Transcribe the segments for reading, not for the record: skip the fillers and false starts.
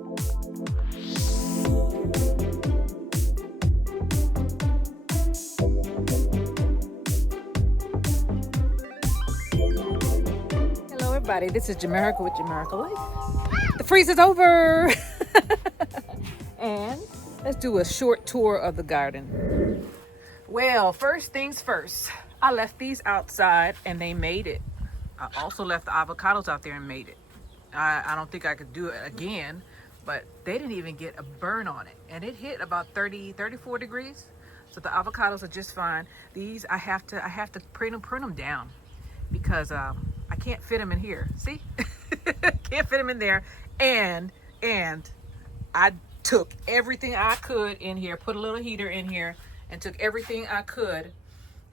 Hello everybody, this is Jamaica with Jamaica Life. The freeze is over. And let's do a short tour of the garden. Well, first things first, I left these outside and they made it. I also left the avocados out there and made it. I don't think I could do it again, but they didn't even get a burn on it. And it hit about 34 degrees. So the avocados are just fine. These I have to prune them down because I can't fit them in here. See? Can't fit them in there. And I took everything I could in here, put a little heater in here, and took everything I could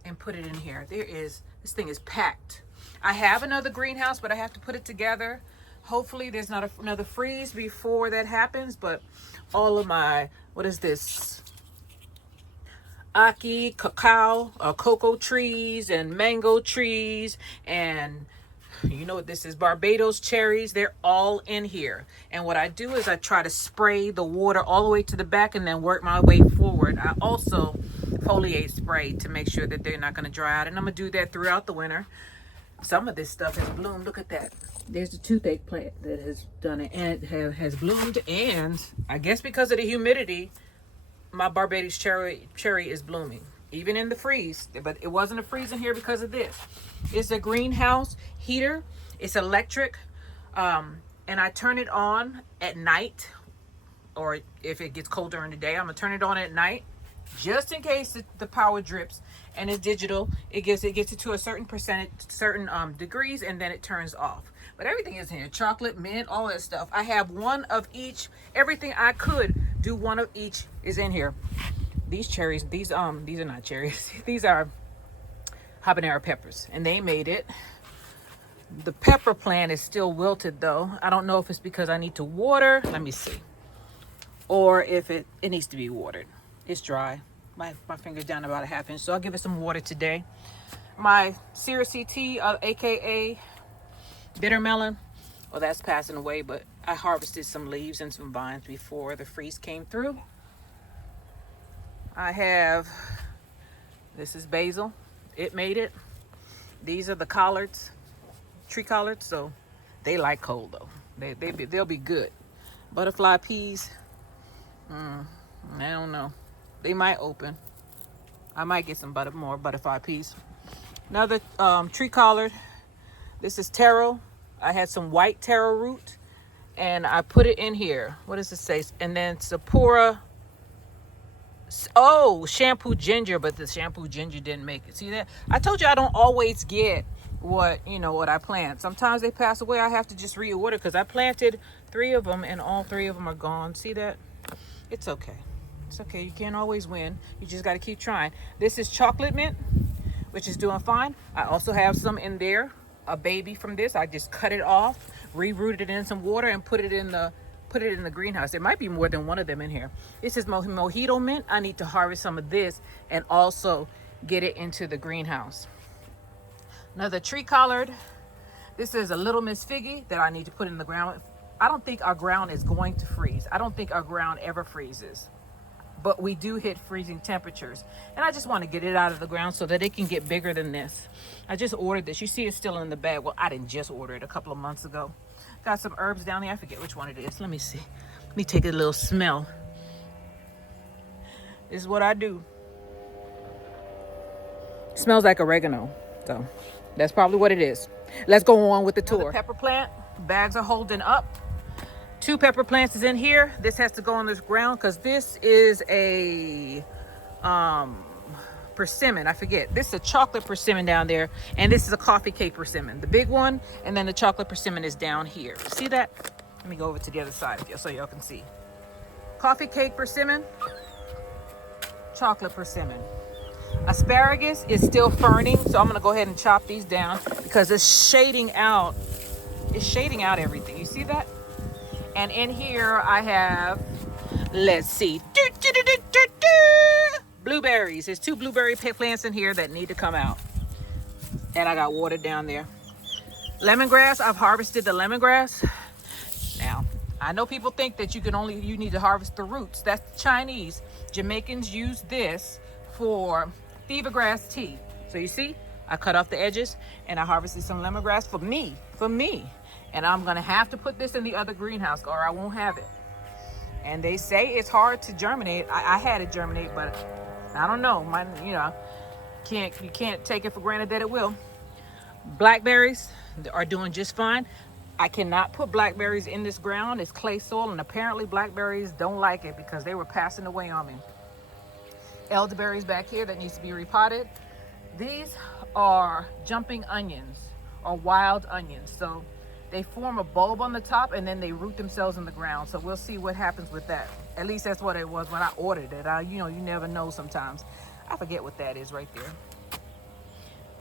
and put it in here. This thing is packed. I have another greenhouse, but I have to put it together. Hopefully there's not another freeze before that happens, but all of my, what is this? Cocoa trees and mango trees, and you know what this is, Barbados cherries, they're all in here. And what I do is I try to spray the water all the way to the back and then work my way forward. I also foliate spray to make sure that they're not going to dry out, and I'm going to do that throughout the winter. Some of this stuff has bloomed. Look at that. There's the toothache plant that has done it, and it has bloomed. And I guess because of the humidity, my Barbados cherry is blooming, even in the freeze. But it wasn't a freeze in here because of this. It's a greenhouse heater. It's electric, and I turn it on at night, or if it gets cold during the day, I'm gonna turn it on at night, just in case the power drips. And it's digital. It gets it to a certain percentage, certain degrees, and then it turns off. But everything is in here: chocolate, mint, all that stuff. I have one of each. Everything I could do, one of each is in here. These cherries, these are not cherries. These are habanero peppers, and they made it. The pepper plant is still wilted though. I don't know if it's because I need to water. Let me see. Or if it needs to be watered. It's dry. My finger's down about a half inch, so I'll give it some water today. My Sierra CT, aka bitter melon, well, that's passing away, but I harvested some leaves and some vines before the freeze came through. I have, this is basil. It made it. These are the collards, tree collards, so they like cold though. They'll be good. Butterfly peas, I don't know. They might open. I might get some more butterfly peas. Another tree collard. This is taro. I had some white taro root, and I put it in here. What does it say? And then Sapora. Oh, shampoo ginger, but the shampoo ginger didn't make it. See that? I told you I don't always get what I plant. Sometimes they pass away. I have to just reorder because I planted 3 of them and all 3 of them are gone. See that? It's okay. It's okay. You can't always win. You just got to keep trying. This is chocolate mint, which is doing fine. I also have some in there, a baby from this. I just cut it off, re-rooted it in some water, and put it in the greenhouse. There might be more than one of them in here. This is mojito mint. I need to harvest some of this and also get it into the greenhouse. Another tree collard. This is a little Miss Figgy that I need to put in the ground. I don't think our ground is going to freeze. I don't think our ground ever freezes, but we do hit freezing temperatures, and I just want to get it out of the ground so that it can get bigger than this. I just ordered this. You see it's still in the bag. Well, I didn't just order it, a couple of months ago. Got some herbs down there. I forget which one it is. Let me see. Let me take a little smell. This is what I do. It smells like oregano, so that's probably what it is. Let's go on with the tour. Another pepper plant. Bags are holding up. 2 pepper plants is in here. This has to go on this ground because this is a persimmon. I forget. This is a chocolate persimmon down there, and this is a coffee cake persimmon, the big one, and then the chocolate persimmon is down here. See that? Let me go over to the other side so y'all can see. Coffee cake persimmon, chocolate persimmon. Asparagus is still ferning, so I'm gonna go ahead and chop these down because it's shading out. It's shading out everything. You see that? And in here I have, let's see, blueberries. There's 2 blueberry plants in here that need to come out. And I got water down there. Lemongrass, I've harvested the lemongrass. Now, I know people think that you need to harvest the roots. That's the Chinese. Jamaicans use this for fever grass tea. So you see, I cut off the edges and I harvested some lemongrass for me. And I'm gonna have to put this in the other greenhouse or I won't have it. And they say it's hard to germinate. I had it germinate, but I don't know. You can't take it for granted that it will. Blackberries are doing just fine. I cannot put blackberries in this ground. It's clay soil, and apparently blackberries don't like it because they were passing away on me. Elderberries back here that needs to be repotted. These are jumping onions or wild onions. So they form a bulb on the top and then they root themselves in the ground. So we'll see what happens with that. At least that's what it was when I ordered it. You never know sometimes. I forget what that is right there,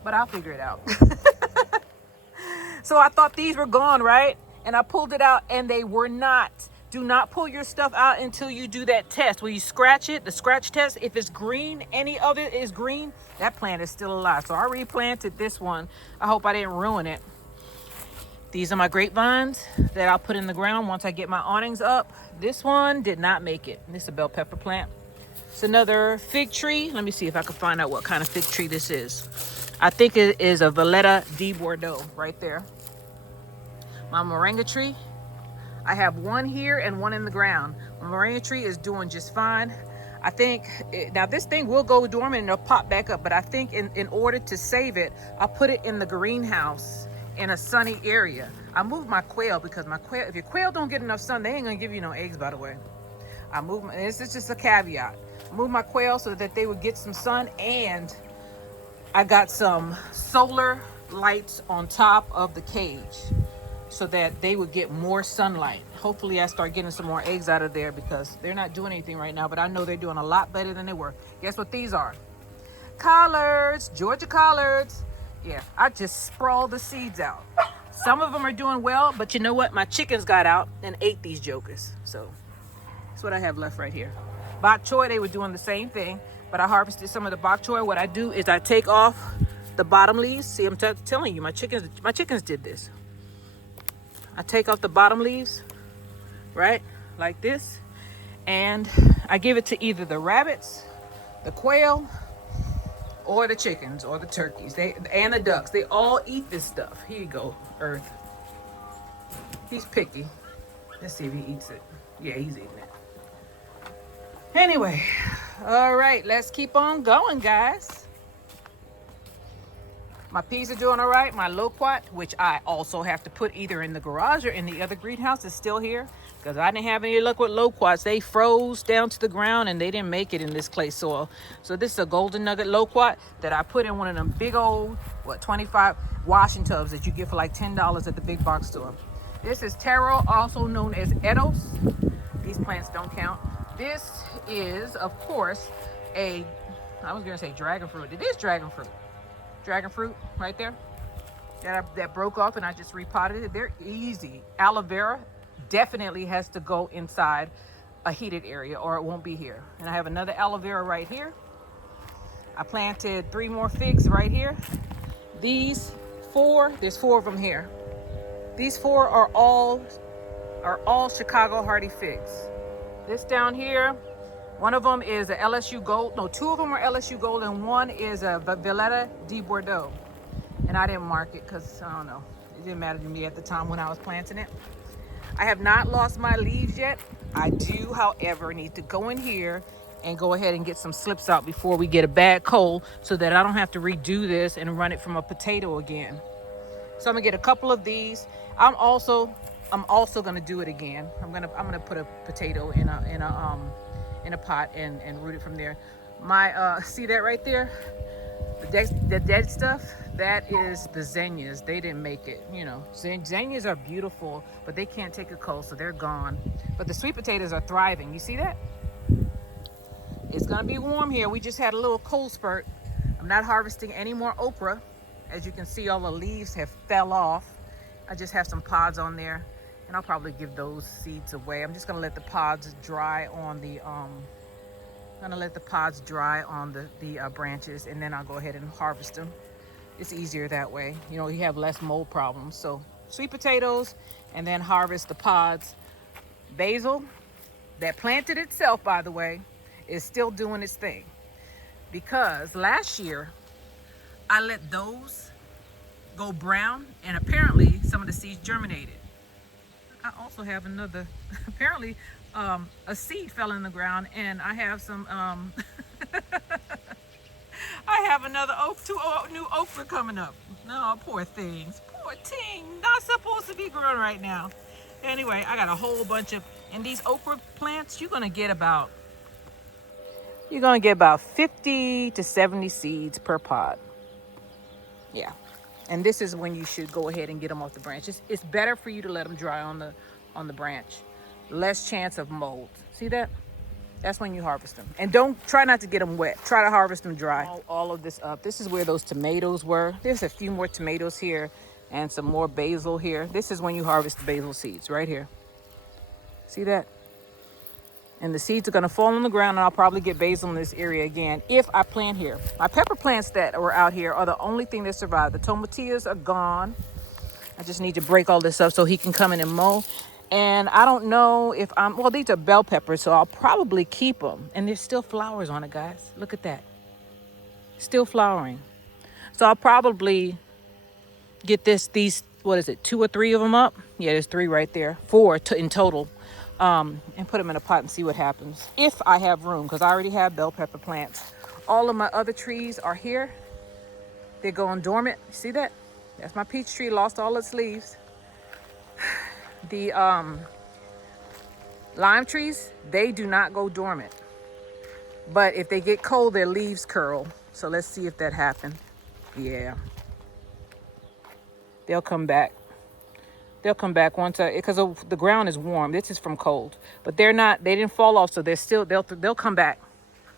but I'll figure it out. So I thought these were gone, right? And I pulled it out and they were not. Do not pull your stuff out until you do that test where you scratch it, the scratch test. If it's green, any of it is green, that plant is still alive. So I replanted this one. I hope I didn't ruin it. These are my grapevines that I'll put in the ground once I get my awnings up. This one did not make it. This is a bell pepper plant. It's another fig tree. Let me see if I can find out what kind of fig tree this is. I think it is a Valletta di Bordeaux right there. My moringa tree, I have one here and one in the ground. My moringa tree is doing just fine. I think, now this thing will go dormant and it'll pop back up, but I think in order to save it, I'll put it in the greenhouse in a sunny area. I moved my quail because if your quail don't get enough sun, they ain't gonna give you no eggs, by the way. This is just a caveat. I moved my quail so that they would get some sun, and I got some solar lights on top of the cage so that they would get more sunlight. Hopefully I start getting some more eggs out of there because they're not doing anything right now, but I know they're doing a lot better than they were. Guess what these are? Collards, Georgia collards. Yeah, I just sprawled the seeds out. Some of them are doing well, but you know what? My chickens got out and ate these jokers. So that's what I have left right here. Bok choy, they were doing the same thing, but I harvested some of the bok choy. What I do is I take off the bottom leaves. See, I'm telling you, my chickens did this. I take off the bottom leaves, right, like this, and I give it to either the rabbits, the quail, or the chickens, or the turkeys, and the ducks. They all eat this stuff. Here you go, Earth. He's picky. Let's see if he eats it. Yeah, he's eating it. Anyway, all right, let's keep on going, guys. My peas are doing all right. My loquat, which I also have to put either in the garage or in the other greenhouse, is still here because I didn't have any luck with loquats. They froze down to the ground and they didn't make it in this clay soil. So this is a golden nugget loquat that I put in one of them big old, 25 washing tubs that you get for like $10 at the big box store. This is taro, also known as edos. These plants don't count. This is, of course, I was going to say dragon fruit. It is dragon fruit. Dragon fruit right there that broke off and I just repotted it. They're easy. Aloe vera definitely has to go inside a heated area or it won't be here. And I have another aloe vera right here. I planted 3 more figs right here. There's 4 of them here. These 4 are all Chicago hardy figs. This down here, one of them is a LSU Gold. No, 2 of them are LSU Gold and 1 is a Valletta di Bordeaux. And I didn't mark it because, I don't know, it didn't matter to me at the time when I was planting it. I have not lost my leaves yet. I do, however, need to go in here and go ahead and get some slips out before we get a bad cold so that I don't have to redo this and run it from a potato again. So I'm gonna get a couple of these. I'm also gonna do it again. I'm gonna put a potato in a pot and root it from there. See that right there? The dead stuff, that is the zinnias. They didn't make it, Zinnias are beautiful, but they can't take a cold, so they're gone. But the sweet potatoes are thriving. You see that? It's gonna be warm here. We just had a little cold spurt. I'm not harvesting any more okra. As you can see, all the leaves have fell off. I just have some pods on there, and I'll probably give those seeds away. I'm just gonna let the pods dry on the branches, and then I'll go ahead and harvest them. It's easier that way. You have less mold problems. So sweet potatoes, and then harvest the pods Basil that planted itself, by the way, is still doing its thing. Because last year, I let those go brown, and apparently some of the seeds germinated. I also have another, apparently a seed fell in the ground, and I have some, I have another new okra coming up. No, poor things. Poor thing. Not supposed to be growing right now. Anyway, I got a whole bunch of, and these okra plants, you're gonna get about 50 to 70 seeds per pod. Yeah. And this is when you should go ahead and get them off the branch. It's better for you to let them dry on the branch. Less chance of mold. See that? That's when you harvest them. And try not to get them wet. Try to harvest them dry. All of this up. This is where those tomatoes were. There's a few more tomatoes here and some more basil here. This is when you harvest the basil seeds right here. See that? And the seeds are going to fall on the ground, and I'll probably get basil in this area again if I plant here. My pepper plants that were out here are the only thing that survived. The tomatillas are gone. I just need to break all this up so he can come in and mow. And I don't know if well, these are bell peppers, so I'll probably keep them. And there's still flowers on it, guys. Look at that. Still flowering. So I'll probably get these, what is it, 2 or 3 of them up? Yeah, there's 3 right there. 4 in total. And put them in a pot and see what happens. If I have room, because I already have bell pepper plants. All of my other trees are here. They're going dormant. See that? That's my peach tree, lost all its leaves. The lime trees, they do not go dormant. But if they get cold, their leaves curl. So let's see if that happened. Yeah. They'll come back. They'll come back once, because the ground is warm. This is from cold. But they didn't fall off, so they'll come back.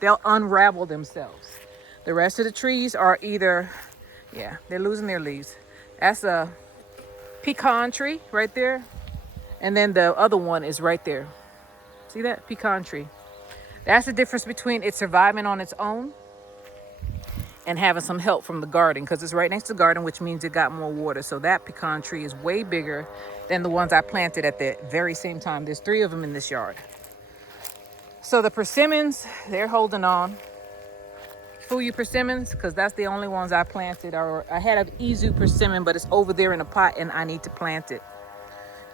They'll unravel themselves. The rest of the trees are either, yeah, they're losing their leaves. That's a pecan tree right there. And then the other one is right there. See that? Pecan tree. That's the difference between it surviving on its own and having some help from the garden, because it's right next to the garden, which means it got more water. So that pecan tree is way bigger than the ones I planted at the very same time. There's 3 of them in this yard. So the persimmons, they're holding on. Fuyu persimmons, because that's the only ones I planted. Or I had an Izu persimmon, but it's over there in a pot and I need to plant it.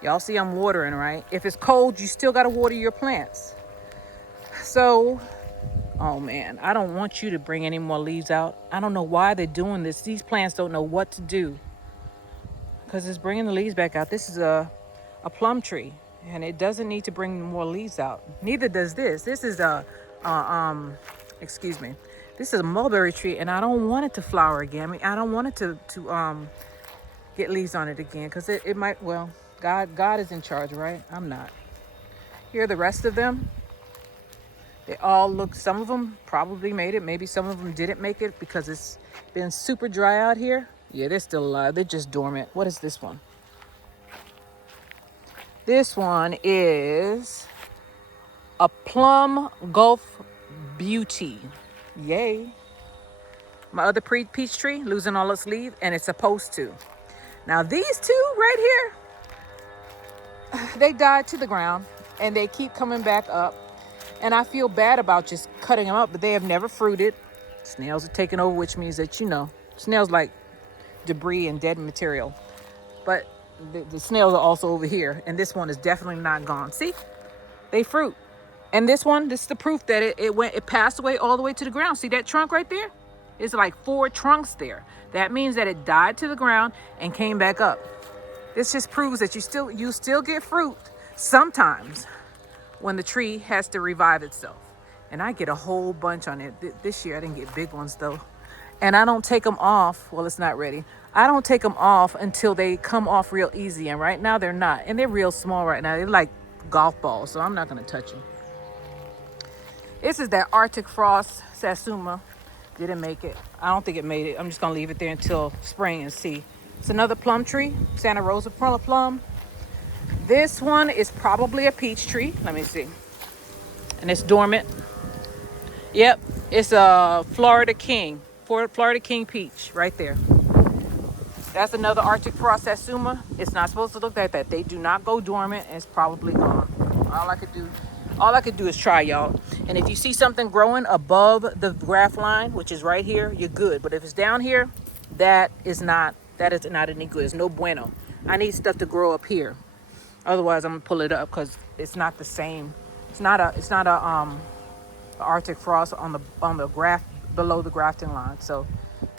Y'all see I'm watering, right? If it's cold, you still got to water your plants. So, oh man, I don't want you to bring any more leaves out. I don't know why they're doing this. These plants don't know what to do, because it's bringing the leaves back out. This is a plum tree, and it doesn't need to bring more leaves out. Neither does this. This is excuse me. This is a mulberry tree, and I don't want it to flower again. I mean, I don't want it to get leaves on it again, because it might, well, God is in charge, right? I'm not. Here are the rest of them. They all look, some of them probably made it. Maybe some of them didn't make it because it's been super dry out here. Yeah, they're still alive. They're just dormant. What is this one? This one is a plum Gulf Beauty. Yay. My other peach tree losing all its leaves, and it's supposed to. Now these 2 right here, they died to the ground and they keep coming back up. And I feel bad about just cutting them up, but they have never fruited. Snails are taking over, which means that, snails like debris and dead material. But the snails are also over here, and this one is definitely not gone. See? They fruit. And this is the proof that it passed away all the way to the ground. See that trunk right there? It's like 4 trunks there. That means that it died to the ground and came back up. This just proves that you still get fruit sometimes when the tree has to revive itself. And I get a whole bunch on it. This year I didn't get big ones though. And I don't take them off. Well, it's not ready. I don't take them off until they come off real easy. And right now they're not. And they're real small right now. They're like golf balls. So I'm not going to touch them. This is that Arctic Frost Satsuma. Didn't make it. I don't think it made it. I'm just going to leave it there until spring and see. It's another plum tree. Santa Rosa plum. This one is probably a peach tree. Let me see. And it's dormant. Yep. It's a Florida King peach right there. That's another Arctic Frost Satsuma. It's not supposed to look like that. They do not go dormant, and it's probably gone. All I could do is try, y'all. And if you see something growing above the graft line, which is right here, you're good. But if it's down here, that is not any good. It's no bueno. I need stuff to grow up here. Otherwise, I'm gonna pull it up because it's not the same. It's not a Arctic frost on the graft below the grafting line. So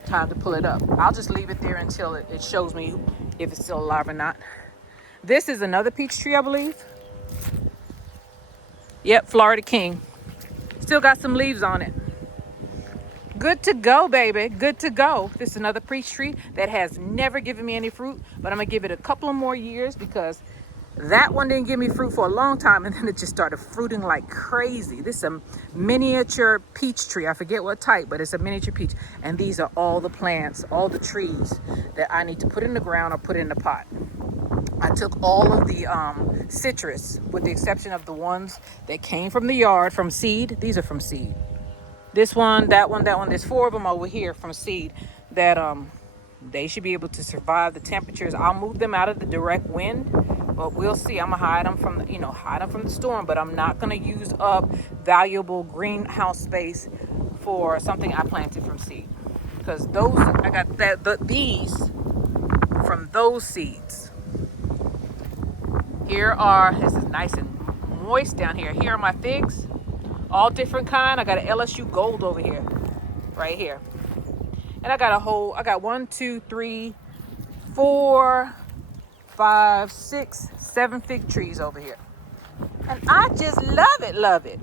time to pull it up. I'll just leave it there until it shows me if it's still alive or not. This is another peach tree, I believe. Yep, Florida King. Still got some leaves on it. Good to go, baby. Good to go. This is another peach tree that has never given me any fruit, but I'm gonna give it a couple of more years because that one didn't give me fruit for a long time, and then it just started fruiting like crazy. This is a miniature peach tree. I forget what type, but it's a miniature peach. And these are all the plants, all the trees that I need to put in the ground or put in the pot. I took all of the citrus, with the exception of the ones that came from the yard from seed. These are from seed. This one, that one, that one. There's 4 of them over here from seed that they should be able to survive the temperatures. I'll move them out of the direct wind, but we'll see. I'm gonna hide them from the storm, but I'm not gonna use up valuable greenhouse space for something I planted from seed, because those I got these from those seeds. This is nice and moist down here. Here are my figs, all different kind. I got an LSU gold over here, right here. And I got 1, 2, 3, 4, 5, 6, 7 fig trees over here. And I just love it.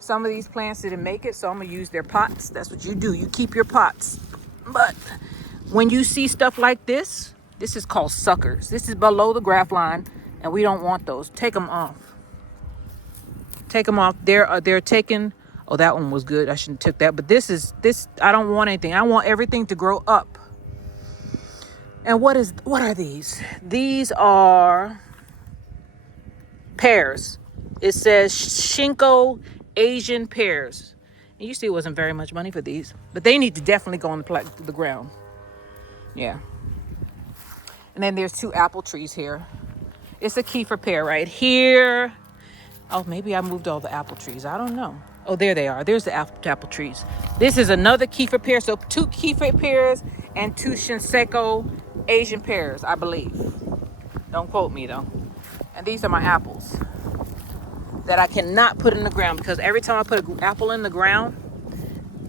Some of these plants didn't make it, so I'm gonna use their pots. That's what you do, you keep your pots. But when you see stuff like this is called suckers. This is below the graft line, and we don't want those. Take them off. Take them off. They're taken. Oh, that one was good. I shouldn't have took that. But this. I don't want anything. I want everything to grow up. And what are these? These are pears. It says Shinko Asian pears. And you see, it wasn't very much money for these, but they need to definitely go on the ground. Yeah. And then there's 2 apple trees here. It's a kefir pear right here. Oh, maybe I moved all the apple trees. I don't know. Oh, there they are. There's the apple trees. This is another kefir pear. So 2 kefir pears and 2 Shinseko Asian pears, I believe. Don't quote me, though. And these are my apples that I cannot put in the ground, because every time I put an apple in the ground,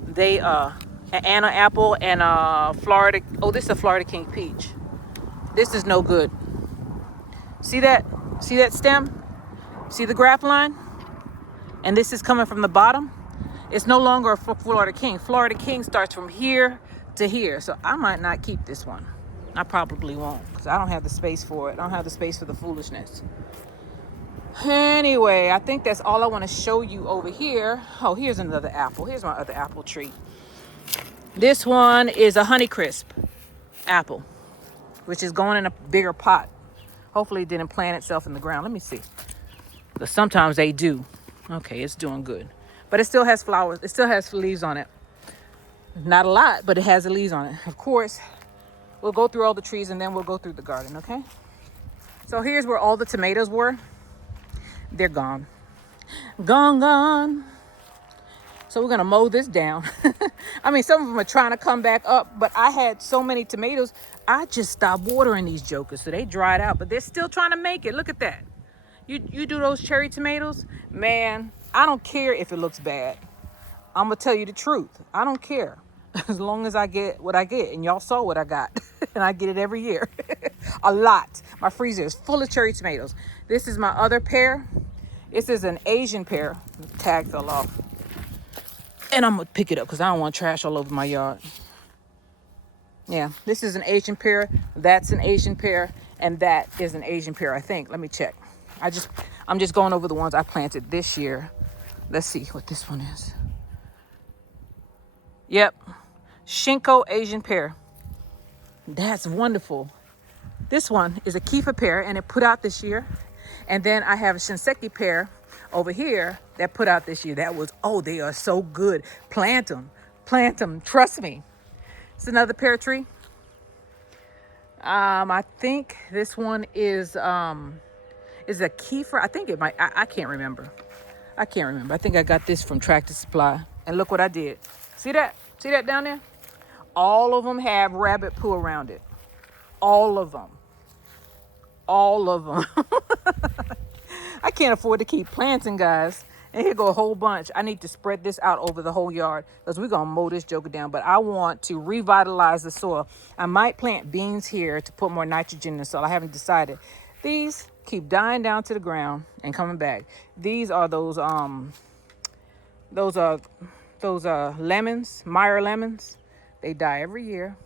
they, an Anna apple and Florida. Oh, this is a Florida King peach. This is no good. See that? See that stem? See the graft line? And this is coming from the bottom. It's no longer a Florida King. Florida King starts from here to here. So I might not keep this one. I probably won't, because I don't have the space for it. I don't have the space for the foolishness. Anyway, I think that's all I want to show you over here. Oh, here's another apple. Here's my other apple tree. This one is a Honeycrisp apple, which is going in a bigger pot. Hopefully it didn't plant itself in the ground. Let me see. Because sometimes they do. Okay, it's doing good. But it still has flowers. It still has leaves on it. Not a lot, but it has the leaves on it. Of course, we'll go through all the trees and then we'll go through the garden, okay? So here's where all the tomatoes were. They're gone. Gone. So we're going to mow this down. I mean, some of them are trying to come back up, but I had so many tomatoes, I just stopped watering these jokers, so they dried out, but they're still trying to make it. Look at that. You do those cherry tomatoes, man, I don't care if it looks bad. I'm going to tell you the truth. I don't care. As long as I get what I get, and y'all saw what I got, and I get it every year. A lot. My freezer is full of cherry tomatoes. This is my other pear. This is an Asian pear. The tag fell off. And I'm going to pick it up because I don't want trash all over my yard. Yeah, this is an Asian pear. That's an Asian pear. And that is an Asian pear, I think. Let me check. I'm just going over the ones I planted this year. Let's see what this one is. Yep. Shinko Asian pear. That's wonderful. This one is a kefir pear, and it put out this year. And then I have a Shinseki pear over here that put out this year. They are so good. Plant them. Trust me. It's another pear tree. I think this one is Is it kefir? I think it might. I can't remember. I can't remember. I think I got this from Tractor Supply. And look what I did. See that? See that down there? All of them have rabbit poo around it. All of them. All of them. I can't afford to keep planting, guys. And here go a whole bunch. I need to spread this out over the whole yard because we're going to mow this joker down. But I want to revitalize the soil. I might plant beans here to put more nitrogen in the soil. I haven't decided. These keep dying down to the ground and coming back. These are those lemons, Meyer lemons. They die every year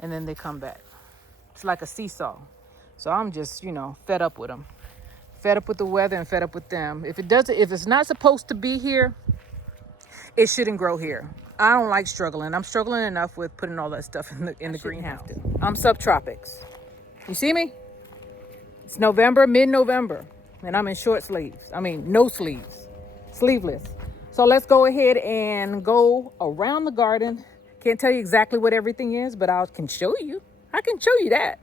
and then they come back. It's like a seesaw. So I'm just, fed up with them. Fed up with the weather and fed up with them. If it's not supposed to be here, it shouldn't grow here. I don't like struggling. I'm struggling enough with putting all that stuff in the greenhouse. I'm subtropics. You see me? It's November, mid-November, and I'm in short sleeves. No sleeves, sleeveless. So let's go ahead and go around the garden. Can't tell you exactly what everything is, but I can show you. I can show you that.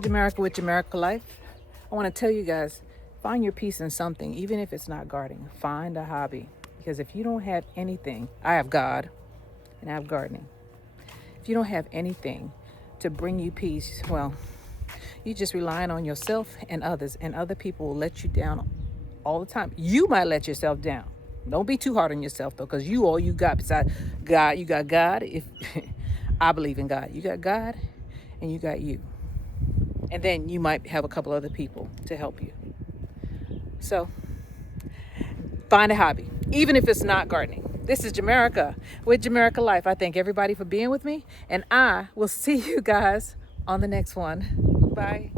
Jamerica with Jamerica Life. I want to tell you guys, find your peace in something, even if it's not gardening. Find a hobby, because if you don't have anything, I have God and I have gardening. If you don't have anything to bring you peace, well, you're just relying on yourself and others, and other people will let you down all the time. You might let yourself down. Don't be too hard on yourself though, because all you got besides God, you got God. If I believe in God, you got God and you got you. And then you might have a couple other people to help you. So find a hobby, even if it's not gardening. This is Jamerica with Jamerica Life. I thank everybody for being with me, and I will see you guys on the next one. Bye.